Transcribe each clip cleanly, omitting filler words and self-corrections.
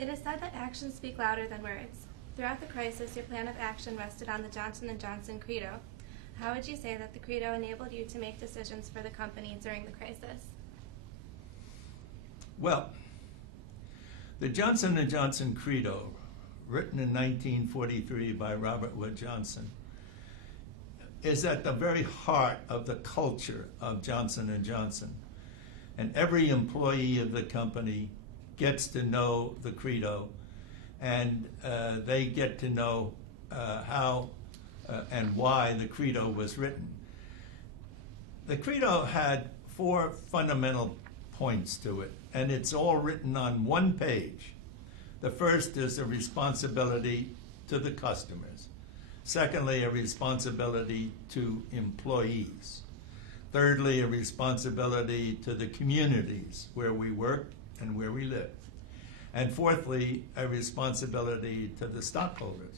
It is said that actions speak louder than words. Throughout the crisis, your plan of action rested on the Johnson & Johnson Credo. How would you say that the Credo enabled you to make decisions for the company during the crisis? Well, the Johnson & Johnson Credo, written in 1943 by Robert Wood Johnson, is at the very heart of the culture of Johnson & Johnson. And every employee of the company gets to know the Credo, and they get to know how and why the Credo was written. The Credo had 4 fundamental points to it, and it's all written on one page. The first is a responsibility to the customers. Secondly, a responsibility to employees. Thirdly, a responsibility to the communities where we work and where we live. And fourthly, a responsibility to the stockholders.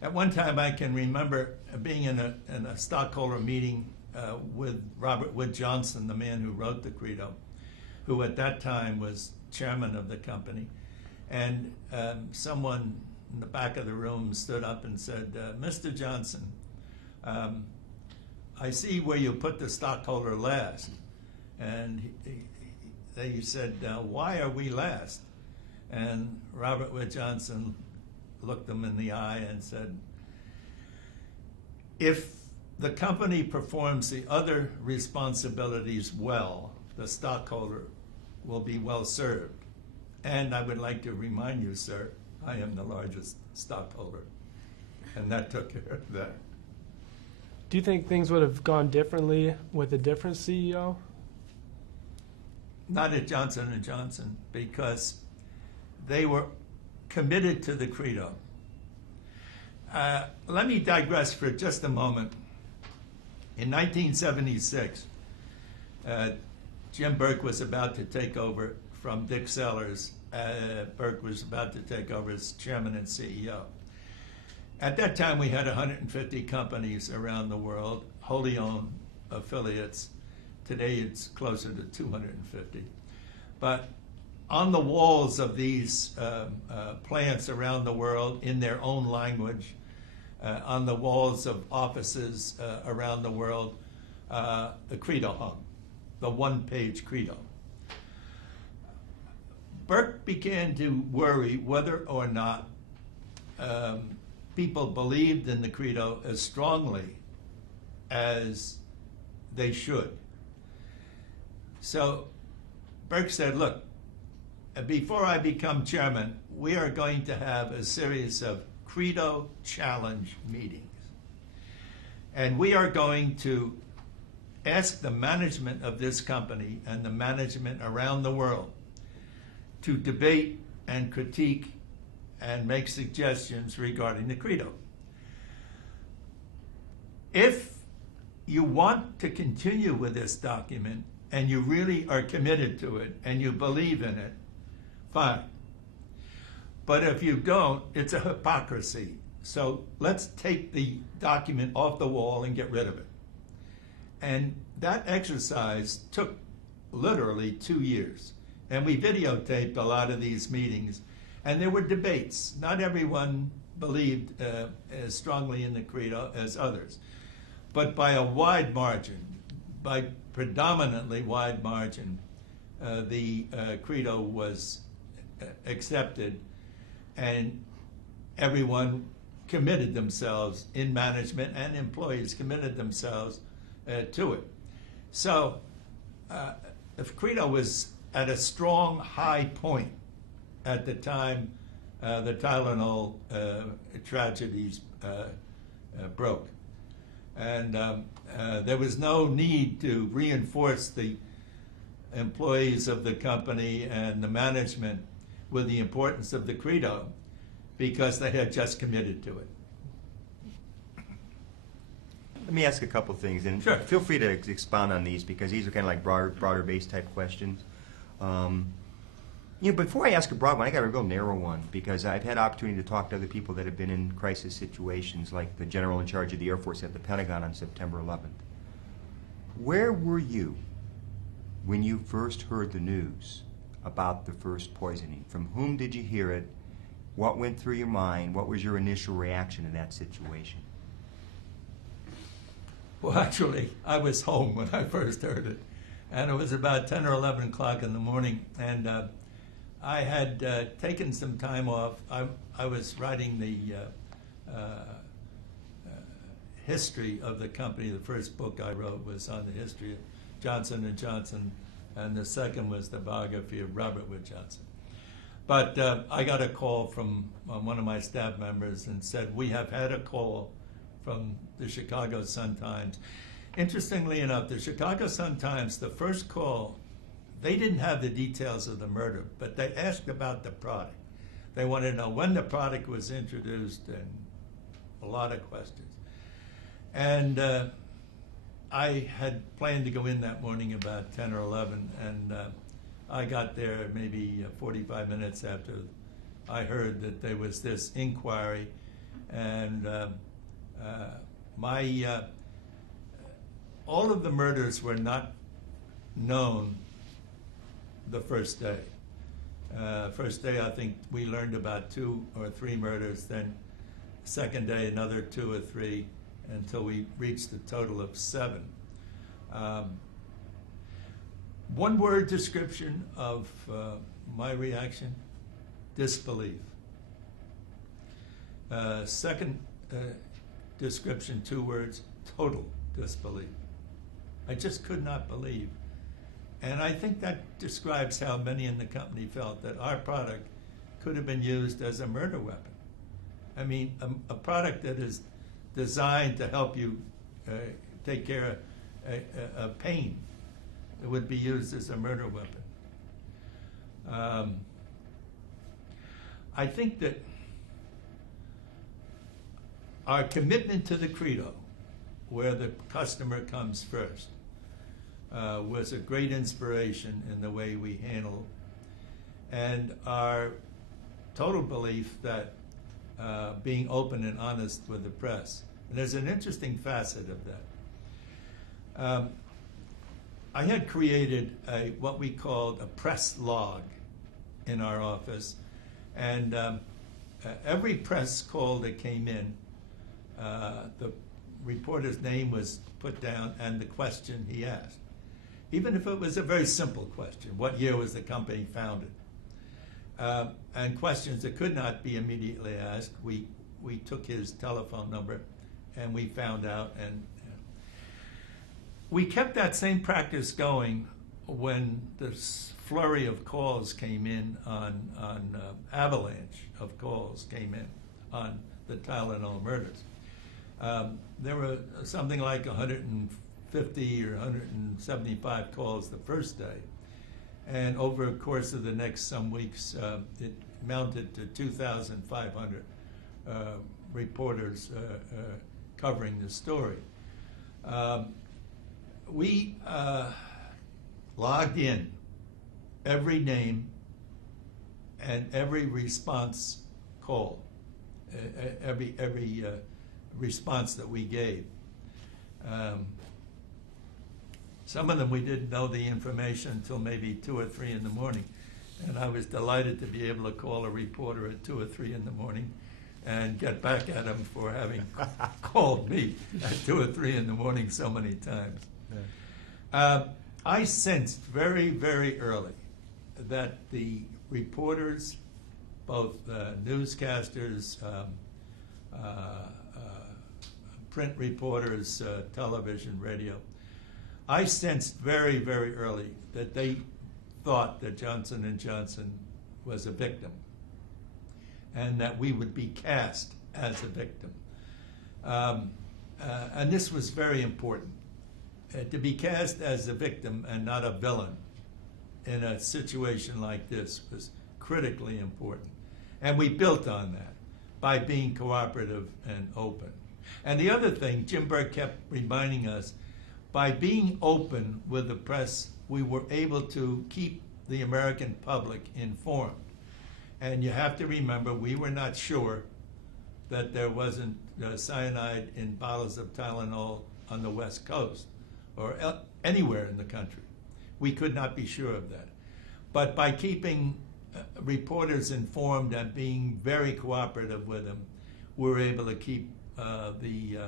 At one time, I can remember being in a stockholder meeting with Robert Wood Johnson, the man who wrote the Credo, who at that time was chairman of the company. And someone in the back of the room stood up and said, Mr. Johnson, I see where you put the stockholder last. And they said, why are we last? And Robert Wood Johnson looked them in the eye and said, if the company performs the other responsibilities well, the stockholder will be well served. And I would like to remind you, sir, I am the largest stockholder. And that took care of that. Do you think things would have gone differently with a different CEO? Not at Johnson & Johnson, because they were committed to the Credo. Let me digress for just a moment. In 1976, Jim Burke was about to take over from Dick Sellers. Burke was about to take over as chairman and CEO. At that time, we had 150 companies around the world, wholly owned affiliates. Today, it's closer to 250. But on the walls of these plants around the world, in their own language, on the walls of offices around the world, the Credo hung, the one-page Credo. Burke began to worry whether or not people believed in the Credo as strongly as they should. So Burke said, look, before I become chairman, we are going to have a series of Credo challenge meetings. And we are going to ask the management of this company and the management around the world to debate and critique and make suggestions regarding the Credo. If you want to continue with this document and you really are committed to it and you believe in it, fine. But if you don't, it's a hypocrisy. So let's take the document off the wall and get rid of it. And that exercise took literally 2 years. And we videotaped a lot of these meetings. And there were debates. Not everyone believed as strongly in the Credo as others. But by a wide margin, by predominantly wide margin, the Credo was accepted, and everyone committed themselves in management, and employees committed themselves to it. So if Credo was at a strong high point at the time the Tylenol tragedies broke. And there was no need to reinforce the employees of the company and the management with the importance of the Credo, because they had just committed to it. Let me ask a couple things, and sure, feel free to expound on these, because these are kind of like broader based type questions. Before I ask a broad one, I got a real narrow one, because I've had opportunity to talk to other people that have been in crisis situations, like the general in charge of the Air Force at the Pentagon on September 11th. Where were you when you first heard the news about the first poisoning? From whom did you hear it? What went through your mind? What was your initial reaction in that situation? Well, actually, I was home when I first heard it, and it was about 10 or 11 o'clock in the morning, and I had taken some time off. I was writing the history of the company. The first book I wrote was on the history of Johnson & Johnson, and the second was the biography of Robert Wood Johnson. But I got a call from one of my staff members and said, we have had a call from the Chicago Sun-Times. Interestingly enough, the Chicago Sun-Times, the first call, they didn't have the details of the murder, but they asked about the product. They wanted to know when the product was introduced and a lot of questions. And I had planned to go in that morning about 10 or 11, and I got there maybe 45 minutes after I heard that there was this inquiry, and all of the murders were not known the first day. First day, I think we learned about 2 or 3 murders, then second day another 2 or 3, until we reached a total of 7. One word description of my reaction: disbelief. Second description, 2 words: total disbelief. I just could not believe. And I think that describes how many in the company felt that our product could have been used as a murder weapon. I mean, a product that is designed to help you take care of pain, it would be used as a murder weapon. I think that our commitment to the Credo, where the customer comes first, was a great inspiration in the way we handle, and our total belief that being open and honest with the press. And there's an interesting facet of that. I had created what we called a press log in our office, and every press call that came in, the reporter's name was put down and the question he asked. Even if it was a very simple question: what year was the company founded? And questions that could not be immediately asked, we took his telephone number and we found out, and we kept that same practice going when this flurry of calls came in on avalanche of calls came in on the Tylenol murders. There were something like 150 or 175 calls the first day, and over the course of the next some weeks, it mounted to 2,500 reporters covering the story. We logged in every name and every response call, every response that we gave. Some of them we didn't know the information until maybe 2 or 3 in the morning, and I was delighted to be able to call a reporter at 2 or 3 in the morning and get back at him for having called me at 2 or 3 in the morning so many times. Yeah. I sensed very, very early that the reporters, both newscasters, print reporters, television, radio, I sensed very, very early that they thought that Johnson & Johnson was a victim and that we would be cast as a victim. And this was very important. To be cast as a victim and not a villain in a situation like this was critically important. And we built on that by being cooperative and open. And the other thing, Jim Burke kept reminding us, by being open with the press, we were able to keep the American public informed. And you have to remember, we were not sure that there wasn't cyanide in bottles of Tylenol on the West Coast or anywhere in the country. We could not be sure of that. But by keeping reporters informed and being very cooperative with them, we're able to keep the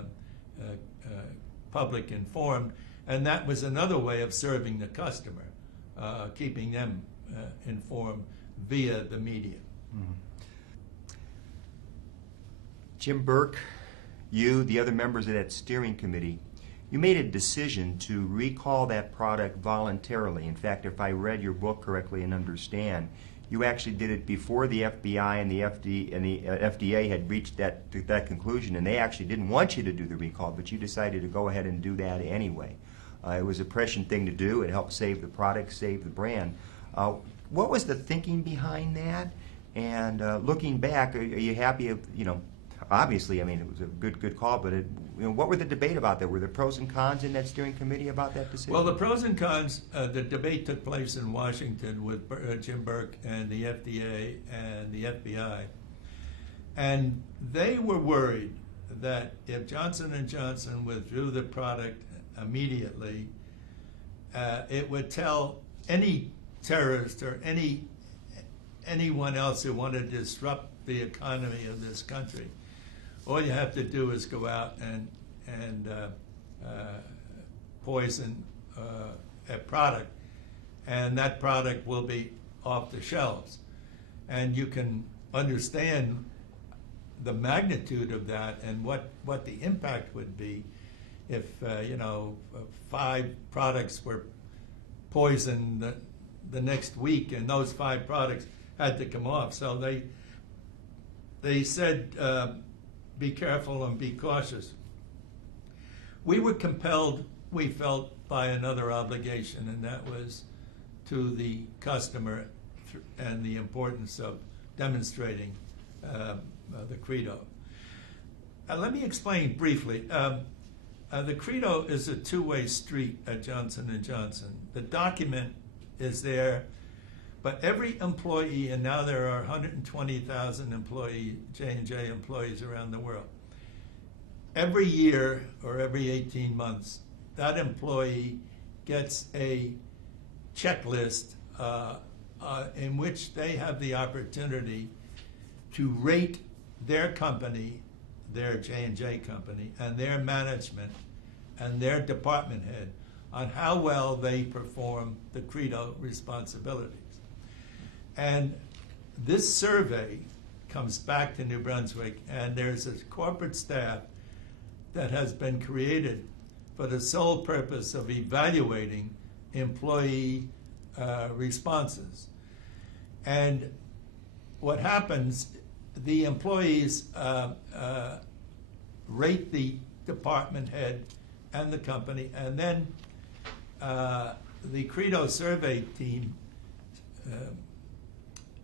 public informed. And that was another way of serving the customer, keeping them informed via the media. Mm-hmm. Jim Burke, you, the other members of that steering committee, you made a decision to recall that product voluntarily. In fact, if I read your book correctly and understand, you actually did it before the FBI and the FDA had reached that conclusion, and they actually didn't want you to do the recall, but you decided to go ahead and do that anyway. It was a prescient thing to do. It helped save the product, save the brand. What was the thinking behind that? And looking back, are you happy? Obviously, I mean, it was a good call, but what were the debate about that? Were there pros and cons in that steering committee about that decision? Well, the pros and cons, the debate took place in Washington with Jim Burke and the FDA and the FBI. And they were worried that if Johnson & Johnson withdrew the product immediately, it would tell any terrorist or anyone else who wanted to disrupt the economy of this country, all you have to do is go out and poison a product, and that product will be off the shelves. And you can understand the magnitude of that and what the impact would be if 5 products were poisoned the next week, and those 5 products had to come off. So they said, be careful and be cautious. We were compelled, we felt, by another obligation, and that was to the customer and the importance of demonstrating the Credo. Let me explain briefly. The Credo is a two-way street at Johnson & Johnson. The document is there, but every employee, and now there are 120,000 J&J employees around the world, every year or every 18 months, that employee gets a checklist in which they have the opportunity to rate their company, their J&J company, and their management and their department head on how well they perform the Credo responsibilities. And this survey comes back to New Brunswick, and there's a corporate staff that has been created for the sole purpose of evaluating employee responses. And what happens, the employees rate the department head and the company, and then the Credo survey team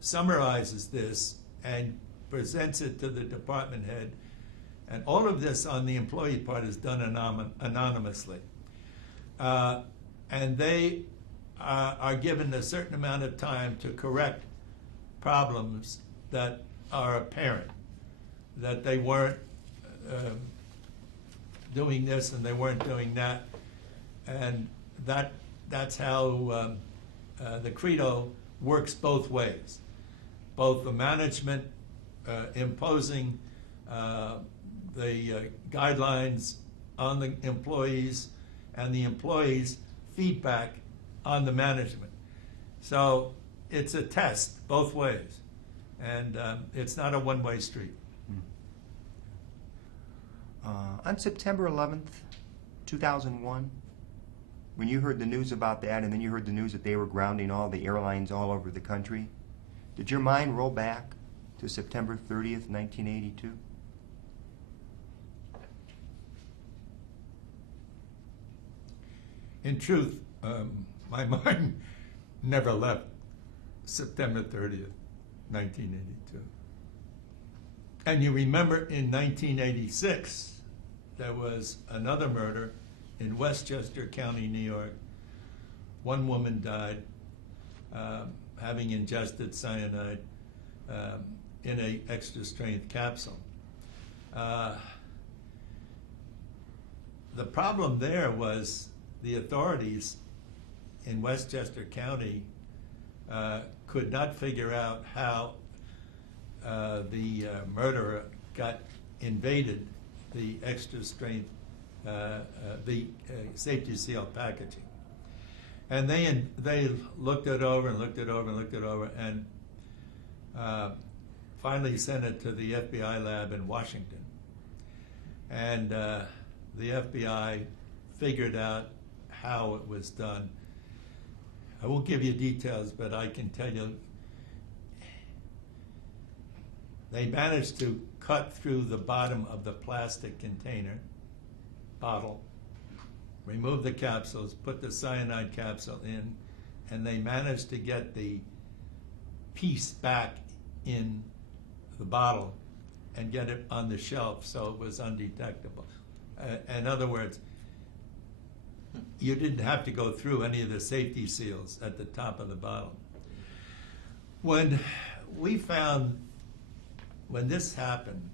summarizes this and presents it to the department head. And all of this on the employee part is done anonymously. And they are given a certain amount of time to correct problems that are apparent, that they weren't doing this and they weren't doing that. And that's how the Credo works both ways. Both the management imposing the guidelines on the employees and the employees' feedback on the management. So it's a test both ways, and it's not a one-way street. On September 11th, 2001, when you heard the news about that, and then you heard the news that they were grounding all the airlines all over the country, did your mind roll back to September 30th, 1982? In truth, my mind never left September 30th, 1982. And you remember in 1986, there was another murder in Westchester County, New York. One woman died having ingested cyanide in an extra strength capsule. The problem there was the authorities in Westchester County could not figure out how the murderer got invaded the extra strength, safety seal packaging. And they looked it over and looked it over and looked it over, and finally sent it to the FBI lab in Washington. And the FBI figured out how it was done. I won't give you details, but I can tell you they managed to cut through the bottom of the plastic container, bottle, remove the capsules, put the cyanide capsule in, and they managed to get the piece back in the bottle and get it on the shelf so it was undetectable. In other words, you didn't have to go through any of the safety seals at the top of the bottle. When this happened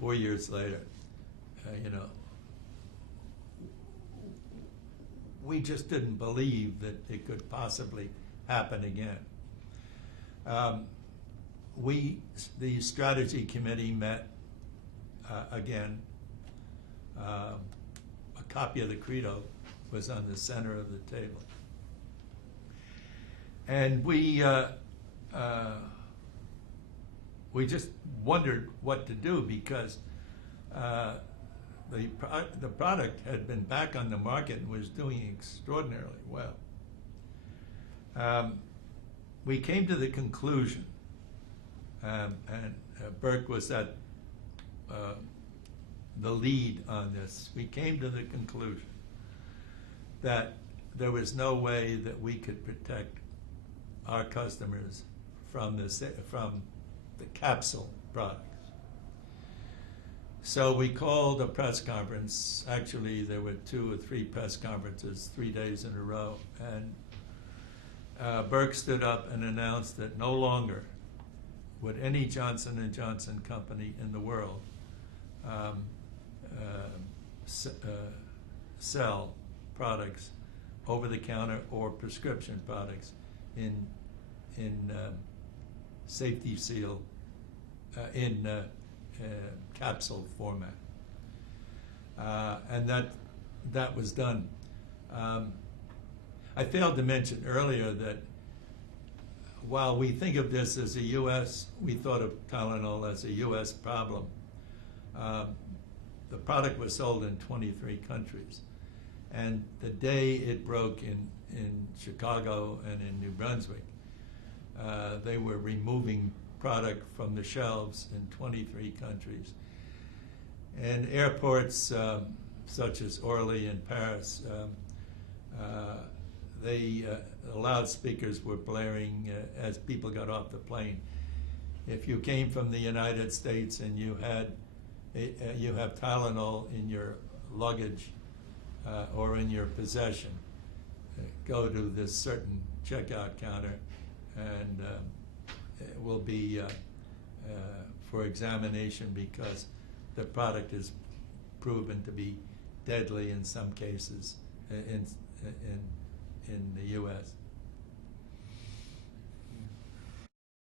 4 years later, we just didn't believe that it could possibly happen again. The strategy committee met again. A copy of the Credo was on the center of the table. And we just wondered what to do, because the product had been back on the market and was doing extraordinarily well. We came to the conclusion, and Burke was at the lead on this. We came to the conclusion that there was no way that we could protect our customers from the capsule products. So we called a press conference. Actually, there were 2 or 3 press conferences, 3 days in a row. And Burke stood up and announced that no longer would any Johnson & Johnson company in the world sell products, over-the-counter or prescription products, in safety seal, in capsule format. And that was done. I failed to mention earlier that while we think of this as a we thought of Tylenol as a U.S. problem. The product was sold in 23 countries. And the day it broke in Chicago and in New Brunswick, they were removing product from the shelves in 23 countries. And airports such as Orly and Paris, the loudspeakers were blaring as people got off the plane. If you came from the United States and you have Tylenol in your luggage or in your possession, go to this certain checkout counter, and it will be for examination, because the product is proven to be deadly in some cases in the U.S.